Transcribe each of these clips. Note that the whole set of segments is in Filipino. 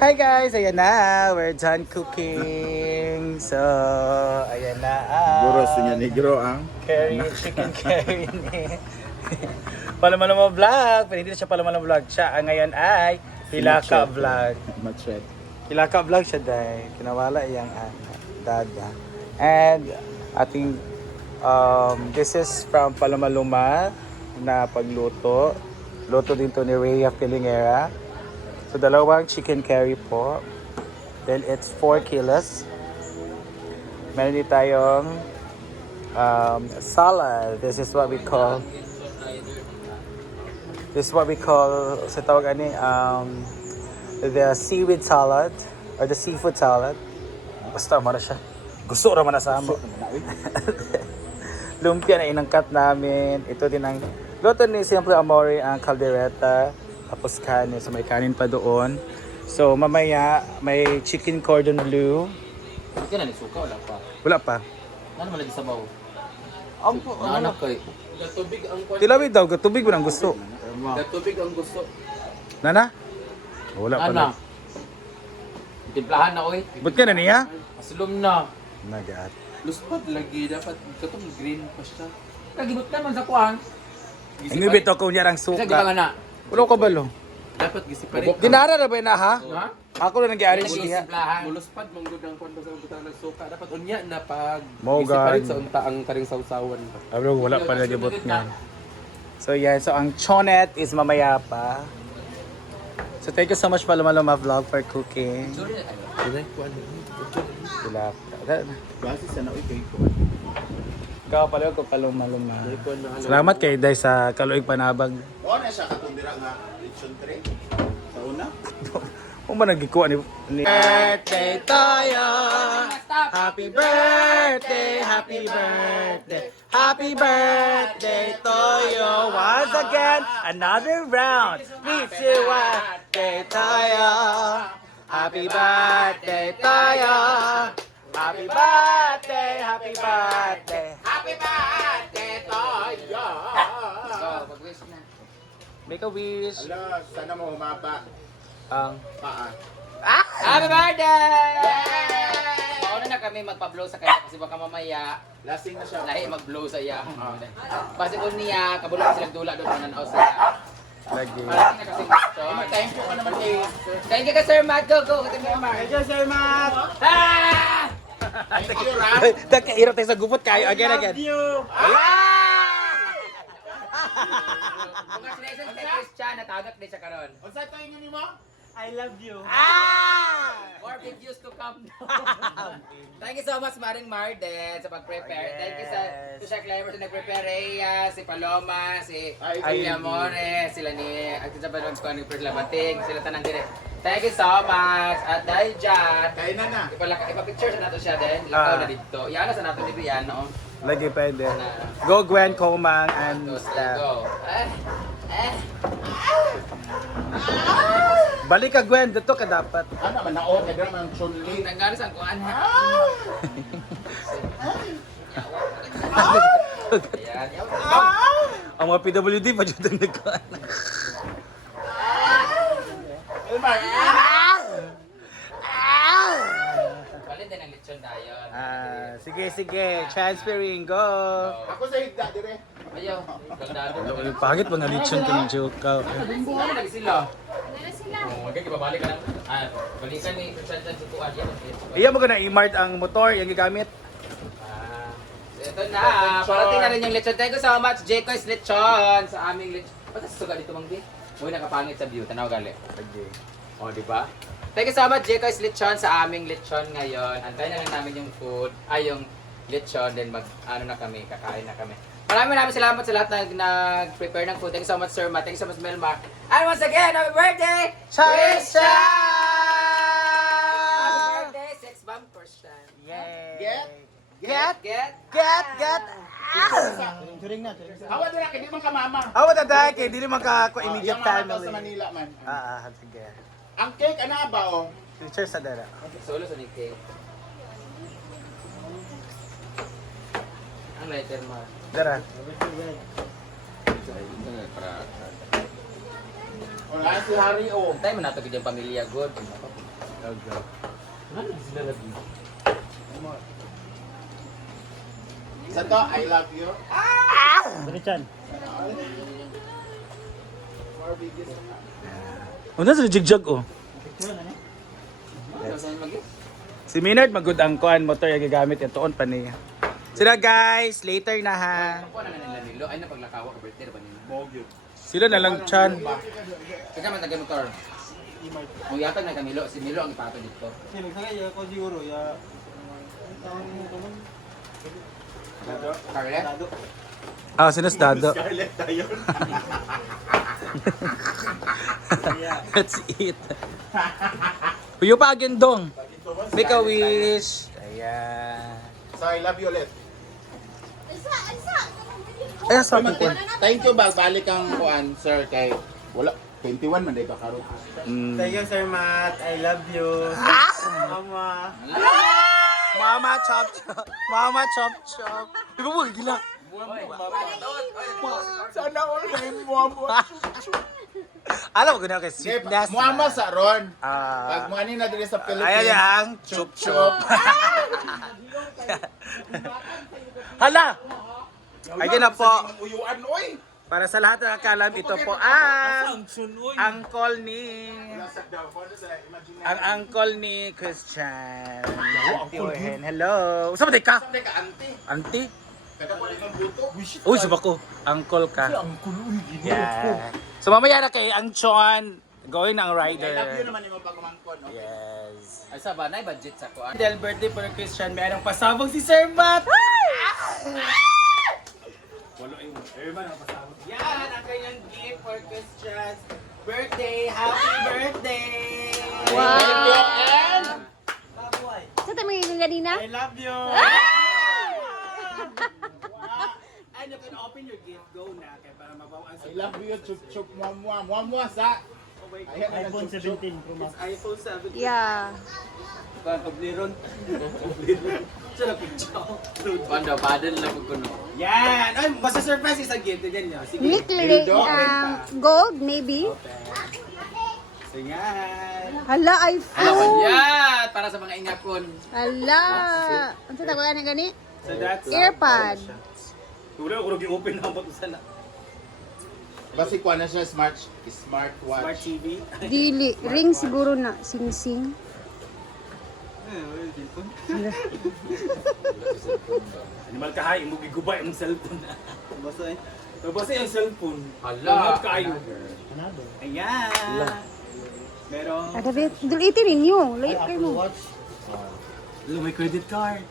Hi guys! Ayan na! We're done cooking! So, ayan na Buros niya negro ang curry, chicken curry ni Palaman mo vlog! Pero hindi na siya Palaman mo vlog. Siya ang ngayon ay Hilaka vlog. Matchet. Hilaka vlog siya dahil kinawala iyang dada. And ating this is from Palamaluma na pagluto. Luto din to ni Rhea Filingera. So, dalawang chicken curry po. Then, it's 4 kilos. Meron din tayong salad. This is what we call sa tawag ani, the seaweed salad or the seafood salad. Basta, mara siya. Gusto raman na sa amo. Lumpia na inangkat namin. Ito din ang luto ni Simple Amore, ang caldereta. Tapos kanin. So may kanin pa doon. So mamaya may chicken cordon bleu. Hindi na nisuka, wala pa. Wala pa. Ano man lagi sabaw? Ampo. Naanak kay. Gatubig ang kwan. Tilawid daw. Gatubig mo nang gusto. Gatubig ang gusto. Nana? Wala pa Ana. na. Timplahan na oy. Ba't ka na niya? Aslom na. Nagat. Luspad lagi dapat katong green pa siya. Kagibot naman sa kuan. Ang ibito ko niya ang Kasi di ba suka. nga na? Wala ko balo. Dapat gisiparin. Dinara na ba yun na ha? Ha? Ako na nag-aari siya. Timplahan. Muluspad manggod ang kwan sa butang ng suka. Dapat unya na pag Mo, gisiparin God. sa unta ang karing sausawan ba. Abro, wala pa nagibot nga. So yan, so ang chonet is mamaya pa. So thank you so much Palamaluma Vlog for cooking. Dili kuan. Sila. Base sa naoy kay ko. Ikaw pala ko Palamaluma. Salamat kay Day sa kaluig panabag. O na siya katong dira nga lechon tray. Sa una. Kung ba nagikuha ni Birthday tayo! Happy birthday! Happy birthday! Happy birthday to you! Once again, another round! 3, 2, 1! Birthday tayo! Happy birthday tayo! Happy birthday! Happy birthday! Happy birthday to you. Make a wish! Ala, sana mo humaba Ang paa. Happy birthday! Mauna na kami magpa-blow sa kanya kasi baka mamaya Lasing na siya. lahi mag-blow sa iya. Kasi kung niya, kabulong silang dula doon mananaw sa iya. lagi. Parating na kasi gusto. Thank you ka naman kay Thank you ka Sir Matt. Go, go. Thank you, Mark. Thank you, Sir Matt! Ah! Thank you, Ram. Nagkairot tayo sa gupot kayo. Again, again. Congratulations kay Christian. Natagak din siya karon. Unsa tayo nga nimo? I love you. More videos to come. Thank you so much, Maring Marden, sa pag-prepare. Thank you sa Siya Clever sa nag-prepare. Rhea, si Paloma, si Ay, Amore, sila ni Active sa Balons ko, ni Pres Labating, sila tanang dire. Thank you so much. At dahil dyan, Kay na na. ipapicture sa nato siya din. Lakaw na dito. Iyan na sa nato ni Rian, no? Lagi pwede. Go Gwen, Komang, and Let's Steph. go. Balik ka Gwen, dito ka dapat. Ano man naon kay dira man chunli. Nanggaris ang kuan ha. Ayan. Ang mga PWD pa dyan ang nagkaan. Balin din ang lechon dayon. Sige, sige. Transferring, go. Ako sa higda dire. Ayaw. Kaldado. Pangit mga lechon ka ng joke ka. Ano lagi sila? Oh, okay, babalik ka lang. Balikan ni Christian sa tuwan yan. Iya mo ka na i-mart ang motor, yung gagamit. Ito na, parating na rin yung lechon. Thank you so much, Jayco's Lechon sa aming lechon. Ba't nasa suga dito, Manggi? Uy, nakapangit sa view. Tanaw gali. Okay. O, di ba? Thank you so much, Jayco's Lechon sa aming lechon ngayon. Antayin na lang namin yung food, yung lechon, then ano na kami, kakain na kami. Maraming salamat sa lahat na nag-prepare ng food. Thank you so much, Sir Matt. Thank you so much, Melma. And once again, happy birthday, Christian! Happy birthday, Sex Bomb Christian. Yay! Get. Get. Awa dira kay di man ka mama. Awa taday kay dili man ka ko immediate Yung mga family. sa Manila man. Sige. Ang cake ana ba oh? Picture sa dara. Solo sa Nikkei. Ang lighter mo. Dara. Wala si Hari oh. Tayo mo nato yung pamilya good. Sa to, I love you. Richard. Una sa jigjag oh. Si Minard magud ang kuan motor yung gagamit yung tuon pa niya. Sila guys, later na ha. Ako na nila nilo. Ay na paglakawa ka birthday ba nila? Sila na lang chan. Kaya man tagay motor. Kung yata na Camilo, si Milo ang ipato dito. Carlet? Ah, sinasdado. Scarlett tayo. Let's eat. Puyo pa agendong. Make a wish. Ayan. So, I love you ulit. Ay, sa akin kuan. Thank you, balik kang kuan, sir, kay wala. 21 man day ka karon. Thank you, Sir Matt. I love you. Mama. Mama chop chop. Mama chop chop. Di ba mo gila? Sana all kay mo. Alam mo guna kay sweetness. Muama sa ron. Ah. Pag mo ani na diri sa Ayan Philippines. ang chup chup. Hala! Ayan na po. Uyuan oy. Para sa lahat ng nakalam, ito po ang uncle ni uncle ni Christian. Auntie Ohen. Hello. Saan ba ka? Saan ka auntie? Auntie? Kada ko limang buto. Uy, saba ko. Uncle ka. Yeah. So mamaya na kay ang Chon. Going ang I love you rider. naman imong pagkumangkon, okay? Yes. Ay sa ba na budget sa ko. Dahil birthday for Christian, mayroong pasabog si Sir Matt. Yan ang kanyang gift for Christian's birthday. Happy birthday! Wow! Sa tayo yung ganina? I love you! And you can open your gift. Go na. Kaya para mabawaan sa I love you, chup chup muamua. Muamua sa iPhone 17 Pro Max. iPhone 7. Yeah. Pando paddle na pag kuno. Yan! Ay, masa-surprise isang gift. Ganyan nyo. Sige. Nickly, gold maybe. So yan. Hala, Ano iPhone. yan? Para sa mga ingakon. Hala. Ano sa tawagan na gani? So that's Earpod. Turo ko open na ang sana. Basi kuan na siya smart Smart watch. TV. Dili. Ring siguro na. Sing-sing. Animal kahay, mo gigubay ang cellphone. Basta Basta yung cellphone. Hala. kayo. Ayan. Meron. Ada ba? Dulitin ninyo. Layo kayo mo. Hello, may credit card.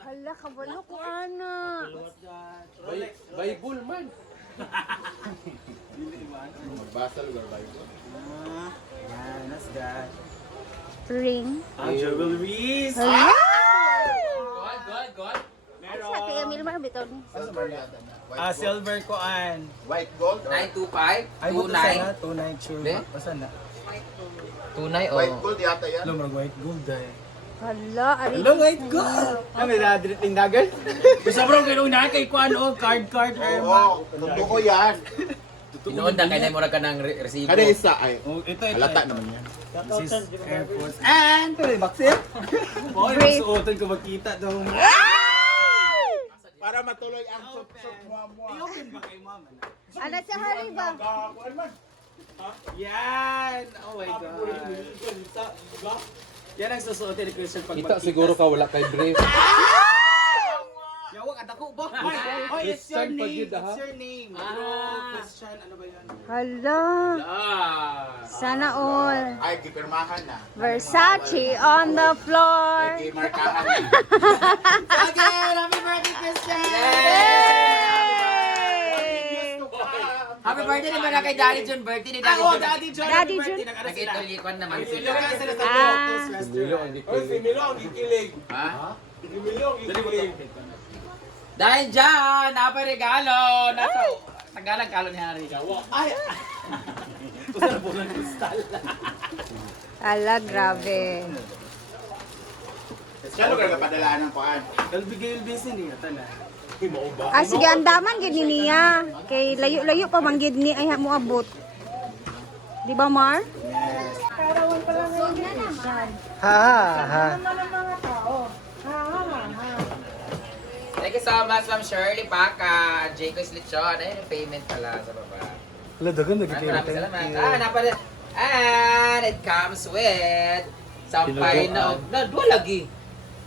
Hala, kabalo ko, ana. Bible man. Magbasa lugar ba ito? Yan, that's that. Ring. Ang jewelries. Hala. God. Ano sa kaya Milmar bitaw ni? Asa ba yata na? Ah, silver koan. White gold or 925, Ay, buto 29. sana. 2.9 sure. Di? Basta na. Tunay white gold yata yan? Alam mo, white gold eh. Hala, ari. Hello, white gold! Ah, may nadriting dagal? Sobrang kinong na kay kuan o, card. Oo, totoo yan. Inoon na kaya mo ra ka ng resibo. Kada isa ay Oh, ito. halata naman yan. This is AirPods. And, ito yung baksit. Boy, Brave. masuotan ko makita daw. Para matuloy ang chup-chup muamua. I-open ba kay mama? Ana sa hari ba? Kuan man. Yan! Oh my God. Yan ang susuotin ni Christian pag Kita magkita. siguro ka wala kay brave. Yawag at ako ba? Oh, it's your Christian pag name. yun, ha? It's your name. Bro, Christian, ano ba yan? Hala. Sana all. Ay, gipirmahan na. Versace on the floor. Ay, gimarkahan na. Again, happy birthday, Christian! Happy birthday naman na kay Daddy John. Birthday ni Daddy Oh, John. Daddy John. Daddy happy birthday. John. Nag-ano sila? Nag-itulikon naman Nag-ituloy sila. ka sila sa Ah. Doctor's Restaurant. Ha? Dali mo to. Dahil dyan, naparegalo. Nasa Tagalang kalo ni Harry. Ay! Gusto na po ng kristal. Ala, grabe. Siya lugar ka padalaan ng kuan. Kalbigay busy niya, tala. Ah, sige, andaman gid ni niya. Kay layo-layo pa man gid ni ay mo abot. Di ba, Mar? Yes. Ha ha. Thank you so much, Ma'am Shirley Paca. Jayco's Lechon. Ayun yung payment pala sa baba. Wala, dagan Maraming salamat. Napala. And it comes with sampay na. Dua lagi.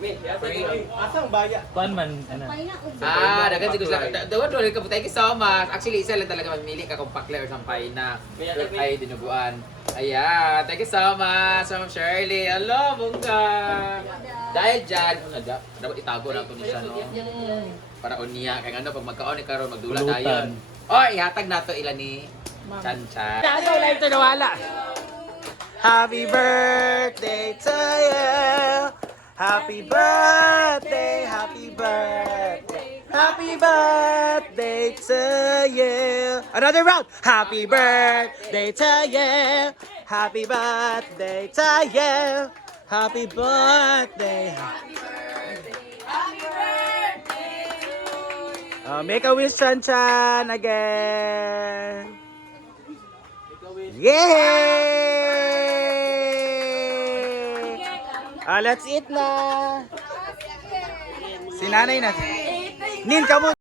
Asang baya? Dagan siguro sila. Dawan ka po. Thank you so much. Actually, isa lang talaga mamili ka kung pakle or sampay na. Ay, dinuguan. Ayan. Thank you so much, Ma'am Shirley. Hello, bongga. Dahil dyan, dapat itago na ito niya, no? Para unya. Kaya ano, pag magkaon ni Karon, magdula tayo. O, ihatag na ito ilan ni Chan Chan. Nasa live to nawala. Happy birthday to you. Happy birthday, happy birthday. Happy birthday to you. Another round. Happy birthday to you. Happy birthday to you. Happy birthday. Make a wish, Chan Chan, again. Yay! Let's eat na. Si nanay na. Nin, kamu.